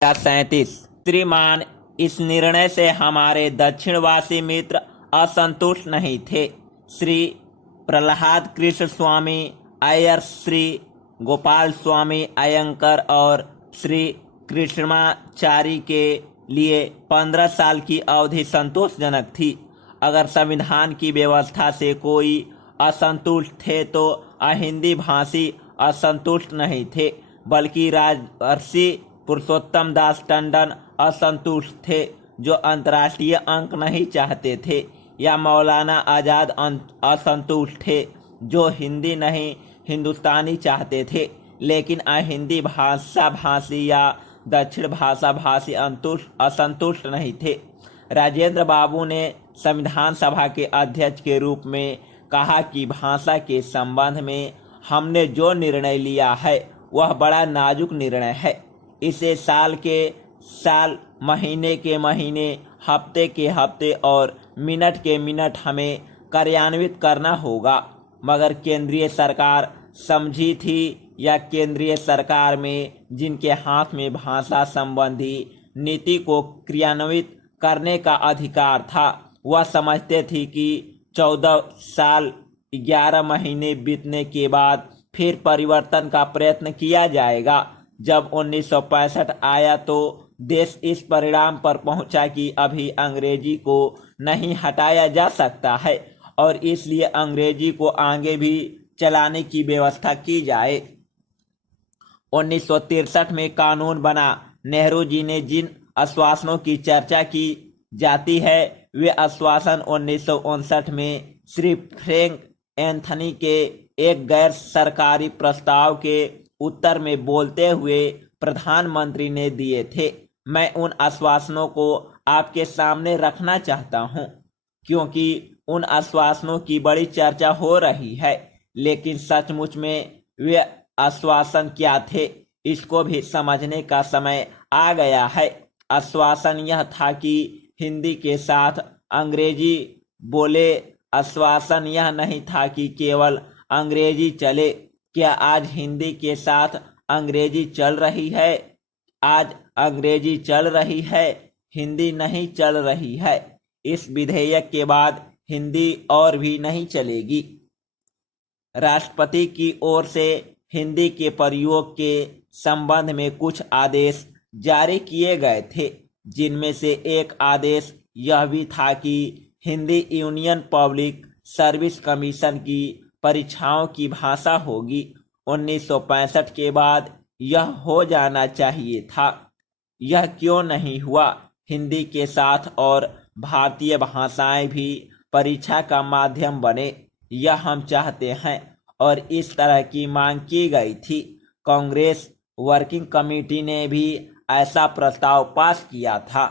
37। श्रीमान, इस निर्णय से हमारे दक्षिणवासी मित्र असंतुष्ट नहीं थे। श्री प्रहलाद कृष्ण स्वामी अय्यर, श्री गोपाल स्वामी अयंकर और श्री कृष्णाचारी के लिए 15 साल की अवधि संतोषजनक थी। अगर संविधान की व्यवस्था से कोई असंतुष्ट थे तो अहिंदी भाषी असंतुष्ट नहीं थे, बल्कि राजर्षि पुरुषोत्तम दास टंडन असंतुष्ट थे, जो अंतर्राष्ट्रीय अंक नहीं चाहते थे, या मौलाना आज़ाद असंतुष्ट थे, जो हिंदी नहीं हिंदुस्तानी चाहते थे। लेकिन अहिंदी भाषा भाषी या दक्षिण भाषा भाषी असंतुष्ट नहीं थे। राजेंद्र बाबू ने संविधान सभा के अध्यक्ष के रूप में कहा कि भाषा के संबंध में हमने जो निर्णय लिया है वह बड़ा नाजुक निर्णय है। इसे साल के साल, महीने के महीने, हफ्ते के हफ्ते और मिनट के मिनट हमें कार्यान्वित करना होगा। मगर केंद्रीय सरकार समझी थी, या केंद्रीय सरकार में जिनके हाथ में भाषा संबंधी नीति को क्रियान्वित करने का अधिकार था, वह समझते थी कि 14 साल 11 महीने बीतने के बाद फिर परिवर्तन का प्रयत्न किया जाएगा। जब 1965 आया तो देश इस परिणाम पर पहुंचा कि अभी अंग्रेजी को नहीं हटाया जा सकता है और इसलिए अंग्रेजी को आगे भी चलाने की व्यवस्था की जाए। 1963 में कानून बना। नेहरू जी ने जिन आश्वासनों की चर्चा की जाती है वे आश्वासन 1959 में श्री फ्रैंक एंथनी के एक गैर सरकारी प्रस्ताव के उत्तर में बोलते हुए प्रधानमंत्री ने दिए थे। मैं उन आश्वासनों को आपके सामने रखना चाहता हूं, क्योंकि उन आश्वासनों की बड़ी चर्चा हो रही है, लेकिन सचमुच में वे आश्वासन क्या थे इसको भी समझने का समय आ गया है। आश्वासन यह था कि हिंदी के साथ अंग्रेजी बोले। आश्वासन यह नहीं था कि केवल अंग्रेजी चले। क्या आज हिंदी के साथ अंग्रेजी चल रही है? आज अंग्रेजी चल रही है, हिंदी नहीं चल रही है। इस विधेयक के बाद हिंदी और भी नहीं चलेगी। राष्ट्रपति की ओर से हिंदी के प्रयोग के संबंध में कुछ आदेश जारी किए गए थे, जिनमें से एक आदेश यह भी था कि Hindi union public service commission की परीक्षाओं की भाषा होगी। 1965 के बाद यह हो जाना चाहिए था। यह क्यों नहीं हुआ? हिंदी के साथ और भारतीय भाषाएं भी परीक्षा का माध्यम बने, यह हम चाहते हैं और इस तरह की मांग की गई थी। कांग्रेस वर्किंग कमेटी ने भी ऐसा प्रस्ताव पास किया था।